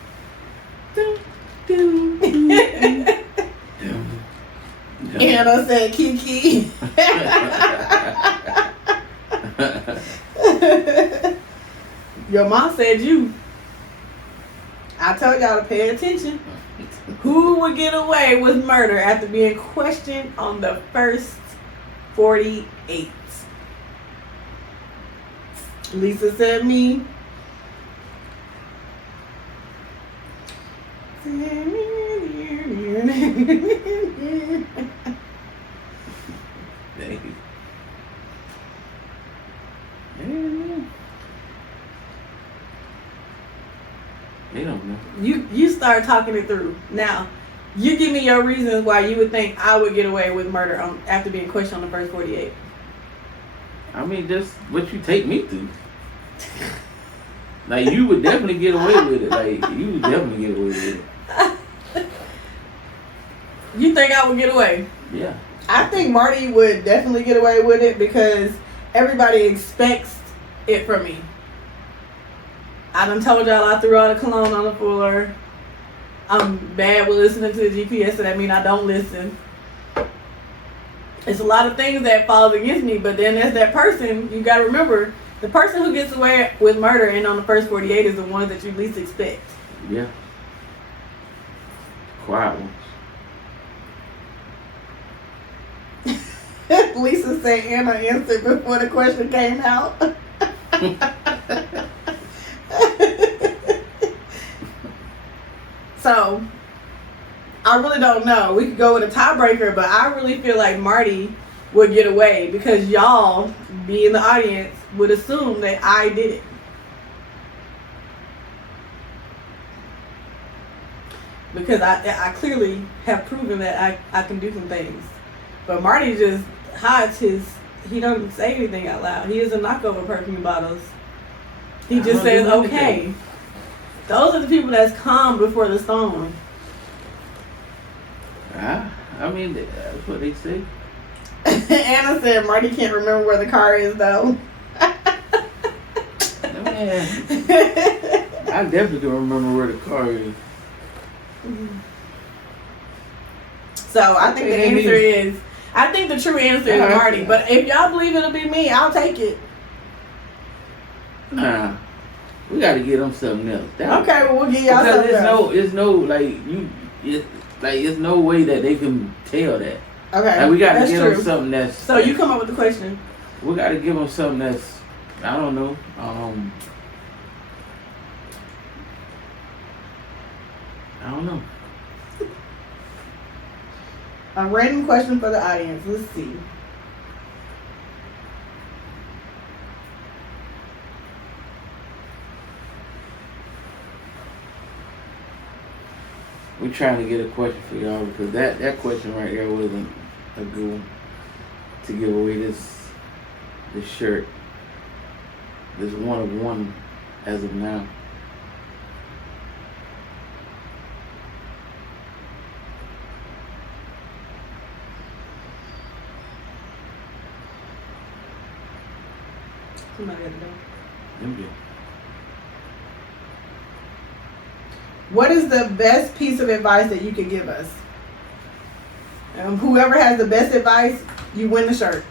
Anna said Kiki. Your mom said you. I told y'all to pay attention. Who would get away with murder after being questioned on the first 48? Lisa said me. They don't know. You start talking it through. Now, you give me your reasons why you would think I would get away with murder after being questioned on the first 48. I mean, just what you take me through. Like, you would definitely get away with it. Like, you would definitely get away with it. You think I would get away? Yeah. I think Marty would definitely get away with it because everybody expects it from me. I done told y'all I threw all the cologne on the floor. I'm bad with listening to the GPS, so that means I don't listen. It's a lot of things that falls against me, but then there's that person, you gotta remember, the person who gets away with murder and on the first 48 is the one that you least expect. Yeah. Quiet ones. Lisa said Anna answered before the question came out. So, I really don't know. We could go with a tiebreaker, but I really feel like Marty would get away because y'all, being the audience, would assume that I did it. Because I clearly have proven that I can do some things. But Marty just hides he doesn't say anything out loud. He doesn't knock over perfume bottles. He just says, okay. Those are the people that's calm before the storm. I mean, that's what they say. Anna said Marty can't remember where the car is, though. Man, I definitely can remember where the car is. So I think the answer is, I think the true answer is Yeah. Marty. But if y'all believe it'll be me, I'll take it. Nah, we got to get them something else. Okay, well we'll give y'all Because something else. it's no it's no way that they can tell that. Okay, Like we got to that's give true. them something that's. So you come up with the question. We got to give them something that's. I don't know. I don't know. A random question for the audience. Let's see. We're trying to get a question for y'all because that question right there wasn't a good one to give away this shirt. This one of one as of now. Somebody got to go. Empty. What is the best piece of advice that you could give us? Whoever has the best advice, you win the shirt.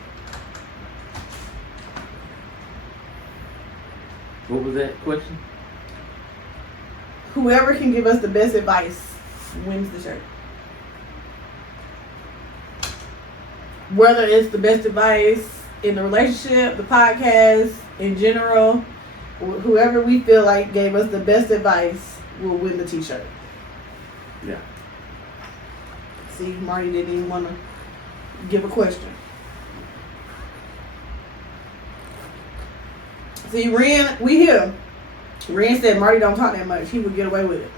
What was that question? Whoever can give us the best advice wins the shirt. Whether it's the best advice in the relationship, the podcast, in general, whoever we feel like gave us the best advice will win the t-shirt. Yeah. See, Marty didn't even want to give a question. See, Ren, we here. Ren said Marty don't talk that much. He would get away with it.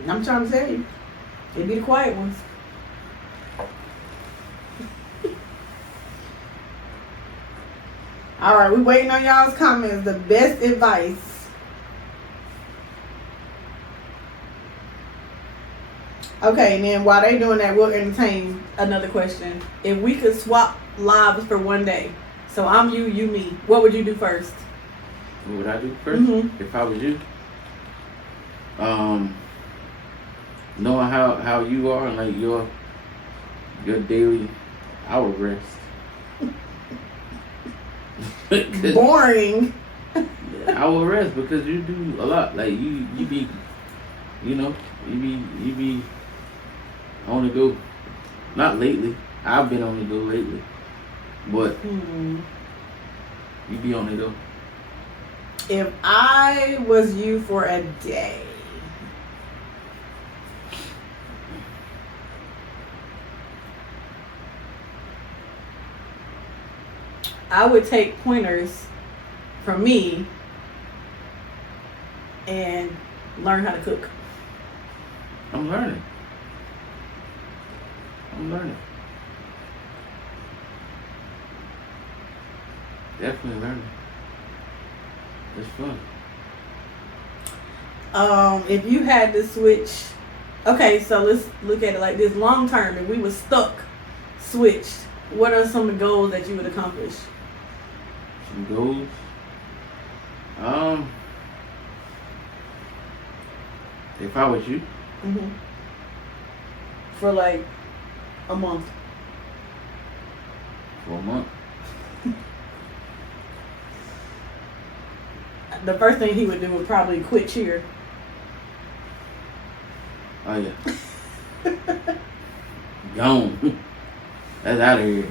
And I'm trying to tell you, it'd be the quiet ones. All right, we waiting on y'all's comments. The best advice. Okay, and then while they doing that, we'll entertain another question. If we could swap lives for one day, so I'm you, you me, what would you do first? What would I do first if I was you? Knowing how you are and like your daily hour rest. Boring. I will rest because you do a lot. Like you be, you be on the go. Not lately. I've been on the go lately, but you be on the go. If I was you for a day, I would take pointers from me and learn how to cook. I'm learning. Definitely learning. It's fun. If you had to switch, okay, so let's look at it like this. Long term, if we were stuck, switched, what are some of the goals that you would accomplish? Some goals. If I was you, For like a month. for a month, The first thing he would do would probably quit cheer. oh yeah, gone. That's out of here.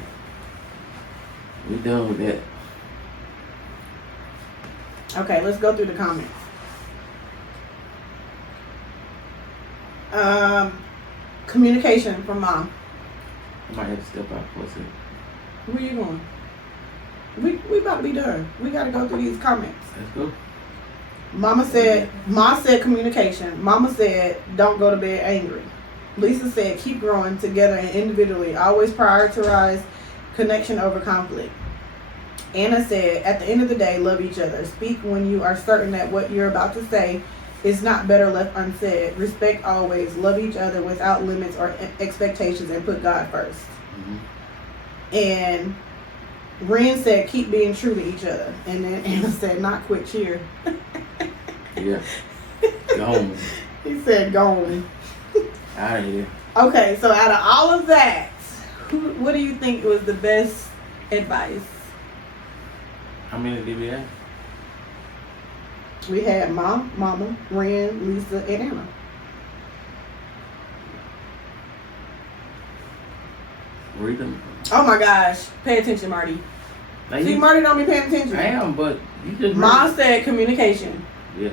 We done with that. Okay, let's go through the comments. Communication from mom. I might have to step out for a second. Where you going? We about to be done. We gotta go through these comments. Let's go. Ma said communication. Mama said don't go to bed angry. Lisa said keep growing together and individually. Always prioritize connection over conflict. Anna said at the end of the day, love each other. Speak when you are certain that what you're about to say is not better left unsaid. Respect always. Love each other without limits or expectations and put God first. And Ren said keep being true to each other. And then Anna said not quit cheer. Yeah. Gone. He said gone. Out of here. Okay, so out of all of that, what do you think was the best advice? How many did we have? We had Mama, Ren, Lisa, and Anna. Read them. Oh my gosh, pay attention, Marty. Like See, Marty don't be paying attention. I am, but you just. Mom said communication. Yeah.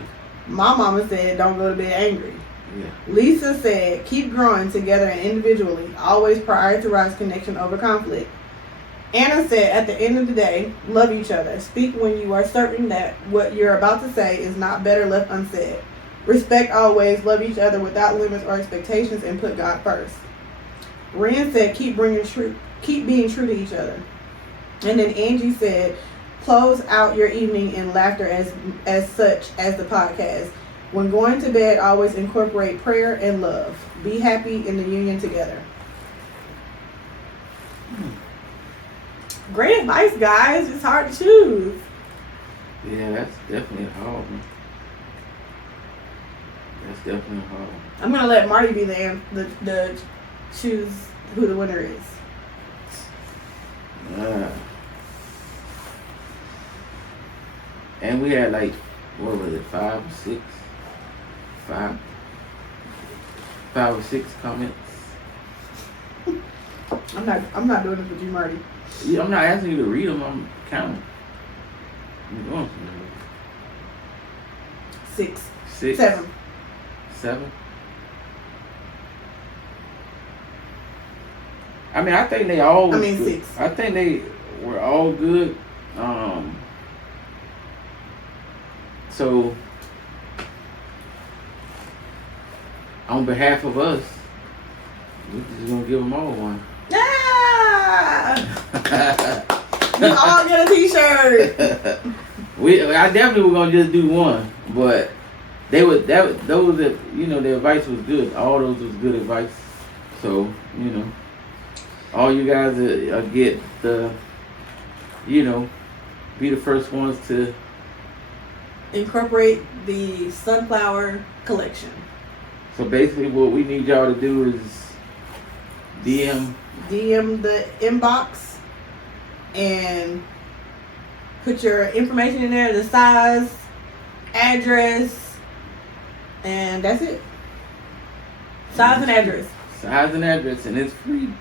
My mama said don't go to bed angry. Yeah. Lisa said keep growing together and individually. Always prioritize connection over conflict. Anna said at the end of the day, love each other. Speak when you are certain that what you're about to say is not better left unsaid. Respect always. Love each other without limits or expectations and put God first. Ren said keep being true to each other. And then Angie said close out your evening in laughter as such as the podcast. When going to bed, always incorporate prayer and love. Be happy in the union together. Great advice, guys. It's hard to choose. Yeah, that's definitely a hard one. That's definitely a hard one. I'm gonna let Marty be the choose who the winner is. And we had like, what was it, 5 or 6 comments. I'm not doing this with you, Marty. Yeah, I'm not asking you to read them. I'm counting. I'm going to. 6. 6. 7. 7. I mean, I think they all. 6. I think they were all good. So, on behalf of us, we're just gonna give them all one. Ah! We all get a T-shirt. I definitely were gonna just do one, but those that the advice was good. All those was good advice. So all you guys get the be the first ones to incorporate the sunflower collection. So basically, what we need y'all to do is DM the inbox and put your information in there, the size, address, and that's it. Size and address. Size and address, and it's free.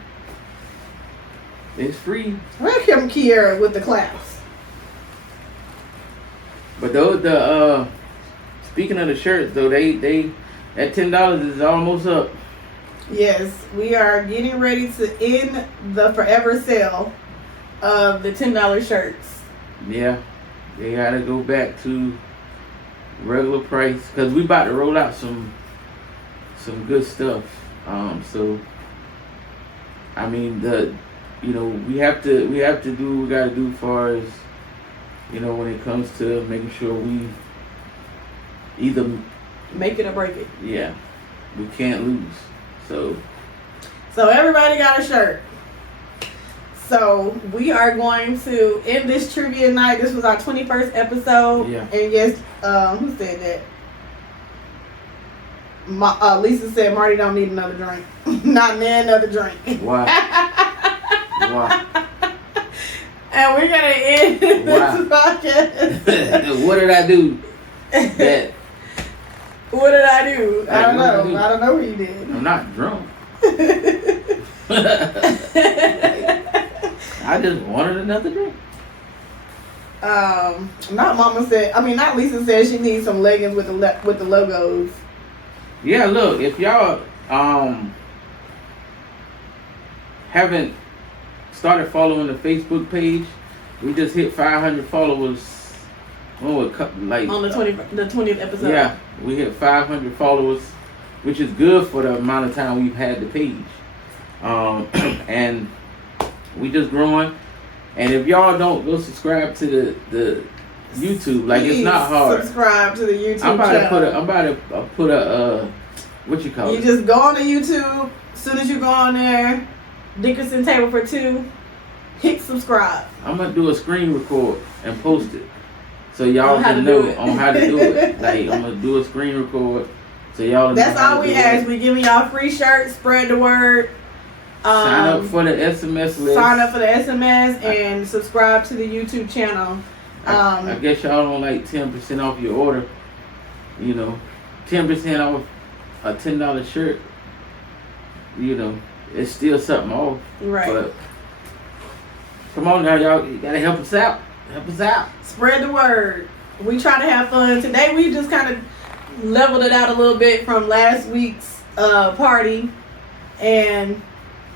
It's free. Welcome, Kiera, with the claps. But those speaking of the shirts though, they that $10 is almost up. Yes, we are getting ready to end the forever sale of the $10 shirts. Yeah, they gotta go back to regular price because we about to roll out some good stuff. So I mean we have to do what we gotta do as far as when it comes to making sure we either make it or break it. Yeah, we can't lose. So everybody got a shirt. So we are going to end this trivia night. This was our 21st episode. Yeah. And yes, who said that? Lisa said Marty don't need another drink. Not another drink. Why? Why? And we're gonna end this podcast. What did I do? That. What did I do? I don't know. I don't know what you did. I'm not drunk. I just wanted another drink. Not Lisa said she needs some leggings with the logos. Yeah, look, if y'all haven't started following the Facebook page, we just hit 500 followers. On the 20th episode. Yeah, we hit 500 followers, which is good for the amount of time we've had the page. And we just growing. And if y'all don't go subscribe to the YouTube, like it's not hard. Subscribe to the YouTube channel. I'm about to put a what you call it? You just go on to YouTube. As soon as you go on there, Dickerson Table for Two, hit subscribe. I'm gonna do a screen record and post it. So y'all can know on how to do it. Like I'm gonna do a screen record So y'all. That's all we ask. We giving y'all free shirts. Spread the word. Sign up for the SMS list. Sign up for the SMS and subscribe to the YouTube channel. I guess y'all don't like 10% off your order. 10% off a $10 shirt. It's still something off. Right. But come on now, y'all. You gotta help us out. Help us out. Spread the word. We try to have fun. Today we just kind of leveled it out a little bit from last week's party, and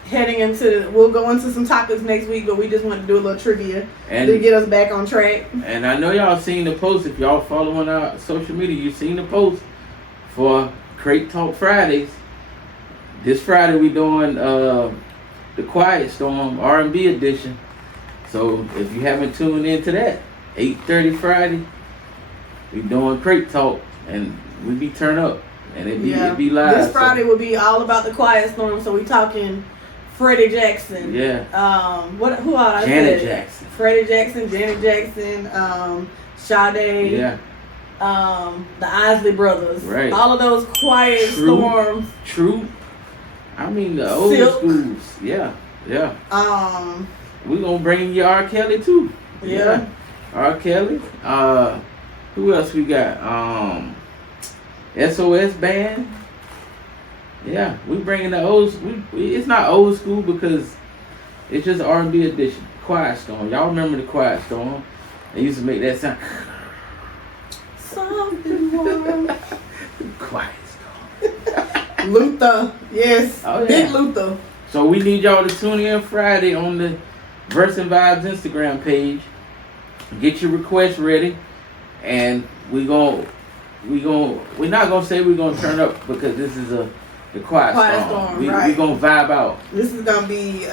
we'll go into some topics next week, but we just wanted to do a little trivia to get us back on track. And I know y'all seen the post. If y'all following our social media, you seen the post for Crate Talk Fridays. This Friday we doing the Quiet Storm R&B edition. So if you haven't tuned into that, 8:30 Friday, we doing Crate Talk, and we be turn up, and it be live. This Friday will be all about the Quiet Storm. So we talking Freddie Jackson. Yeah. Who else? Janet Jackson. Freddie Jackson, Janet Jackson, Sade. Yeah. The Isley Brothers. Right. All of those Quiet Storms. True. I mean the old schools. Yeah. We gonna bring you R. Kelly too. Yeah. R. Kelly. Who else we got? SOS Band. Yeah, we bringing the old. It's not old school because it's just R&B edition. Quiet Storm. Y'all remember the Quiet Storm? They used to make that sound. Something warm. Quiet Storm. Luther. Yes. Oh, yeah. Big Luther. So we need y'all to tune in Friday on the Verse and Vibes Instagram page. Get your requests ready, and we're not gonna say we're gonna turn up because this is the Quiet Storm. We're gonna vibe out. This is gonna be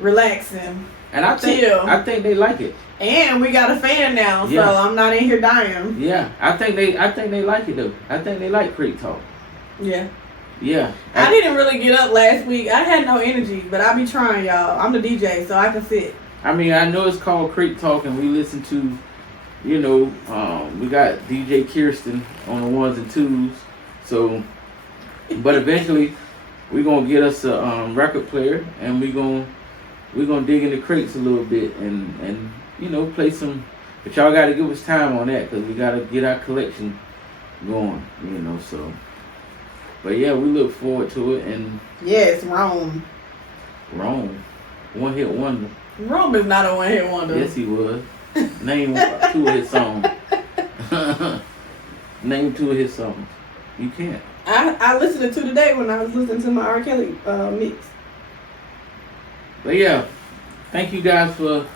relaxing. And I think they like it. And we got a fan now, so I'm not in here dying. Yeah, I think they like it though. I think they like Crate Talk. Yeah. Yeah. I didn't really get up last week. I had no energy, but I be trying, y'all. I'm the DJ, so I can sit. I mean, I know it's called Crate Talk, and we listen to, we got DJ Kirsten on the ones and twos. So, but eventually, we're gonna get us a record player, and we're gonna dig into crates a little bit, and play some. But y'all got to give us time on that because we got to get our collection going. So. But yeah, we look forward to it. And yes, Rome, one hit wonder. Rome is not a one hit wonder. Yes, he was. Name 2 of his songs. Name 2 of his songs. You can't. I listened to 2 today when I was listening to my R. Kelly mix. But yeah, thank you guys for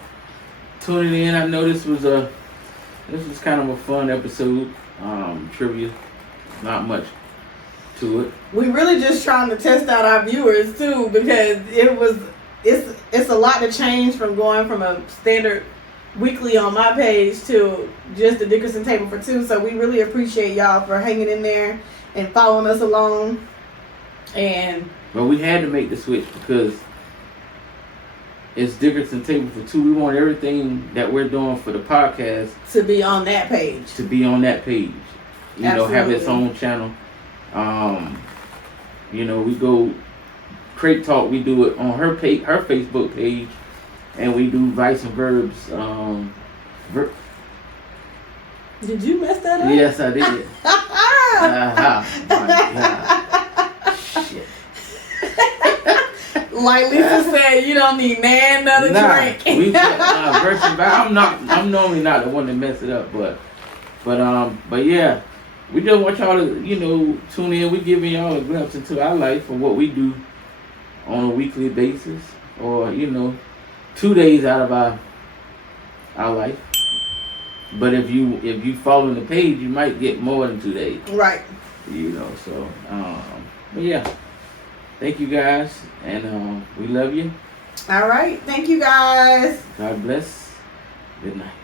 tuning in. I know this was kind of a fun episode. Trivia, not much to it. We really just trying to test out our viewers too, because it's a lot to change from going from a standard weekly on my page to just the Dickerson Table for Two. So we really appreciate y'all for hanging in there and following us along. But we had to make the switch because it's Dickerson Table for Two. We want everything that we're doing for the podcast to be on that page. Have its own channel. We go Crate Talk. We do it on her Facebook page, and we do Vice and Verbs. Did you mess that up? Yes, I did. Shit. Like Lisa said, you don't need another drink. I'm normally not the one that mess it up, but yeah. We just want y'all to, tune in. We giving y'all a glimpse into our life and what we do on a weekly basis, or 2 days out of our life. But if you follow the page, you might get more than 2 days. Right. So but yeah. Thank you guys, and we love you. All right. Thank you guys. God bless. Good night.